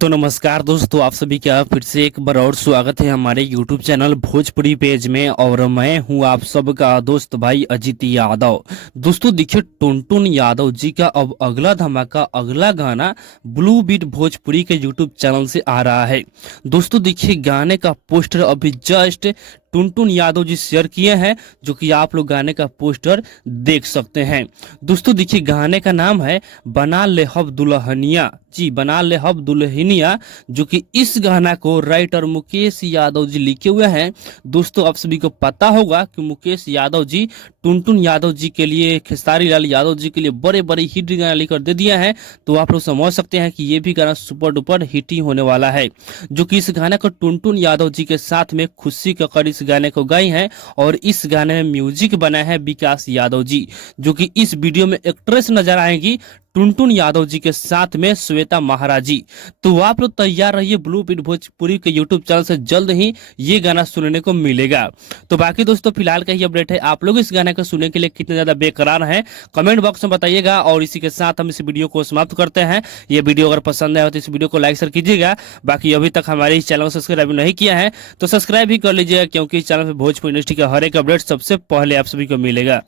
तो नमस्कार दोस्तों, आप सभी का फिर से एक बार और स्वागत है हमारे YouTube चैनल भोजपुरी पेज में। और मैं हूं आप सबका दोस्त भाई अजीत यादव। दोस्तों देखिए, टुनटुन यादव जी का अब अगला धमाका, अगला गाना ब्लू बीट भोजपुरी के YouTube चैनल से आ रहा है। दोस्तों देखिए, गाने का पोस्टर अभी जस्ट टुनटुन यादव जी शेयर किए हैं, जो कि आप लोग गाने का पोस्टर देख सकते हैं। दोस्तों देखिए, गाने का नाम है बना ले हब दुल्हनिया। जी, बना ले हब दुल्हनिया, जो कि इस गाना को राइटर मुकेश यादव जी लिखे हुए हैं। दोस्तों आप सभी को पता होगा कि मुकेश यादव जी टुनटुन यादव जी के लिए, खेसारी लाल यादव जी के लिए बड़े बड़े हिट गाना लिखकर दे दिया है। तो आप लोग समझ सकते हैं कि ये भी गाना सुपर डुपर हिट ही होने वाला है। जो कि इस गाने को टुनटुन यादव जी के साथ में खुशी कक्कड़ इस गाने को गाई हैं, और इस गाने में म्यूजिक बना है विकास यादव जी, जो कि इस वीडियो में एक्ट्रेस नजर आएंगी टुनटुन यादव जी के साथ में श्वेता महाराजी। तो आप लोग तैयार रहिए, ब्लू बीट भोजपुरी के यूट्यूब चैनल से जल्द ही ये गाना सुनने को मिलेगा। तो बाकी दोस्तों फिलहाल का ही अपडेट है। आप लोग इस गाने को सुनने के लिए कितने ज्यादा बेकरार हैं, कमेंट बॉक्स में बताइएगा। और इसी के साथ हम इस वीडियो को समाप्त करते हैं। ये वीडियो अगर पसंद आया तो इस वीडियो को लाइक शेयर कीजिएगा। बाकी अभी तक हमारे इस चैनल को सब्सक्राइब नहीं किया है तो सब्सक्राइब भी कर लीजिएगा, क्योंकि इस चैनल पर भोजपुरी इंडस्ट्री का हर एक अपडेट सबसे पहले आप सभी को मिलेगा।